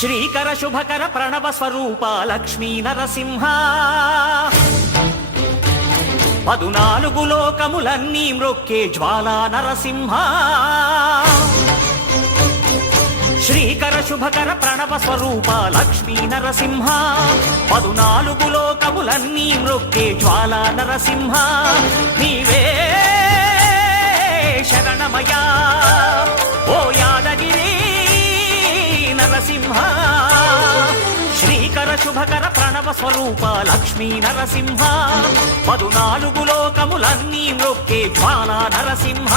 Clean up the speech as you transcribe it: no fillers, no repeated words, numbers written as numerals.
శ్రీకర శుభకర ప్రణవ స్వరూప లక్ష్మీ నరసింహ 14 లోకములన్నీ మ్రొక్కే జ్వాలా నరసింహ శ్రీకర శుభకర ప్రణవ స్వరూప లక్ష్మీ నరసింహ 14 లోకములన్నీ మ్రొక్కే జ్వాలా నరసింహ నీవే శరణమయా ఓ యాదగిరి నరసింహ శ్రీకర శుభకర ప్రణవ స్వరూప లక్ష్మీ నరసింహ 14 లోకములన్నీ మ్రొక్కే జ్వాలా నరసింహ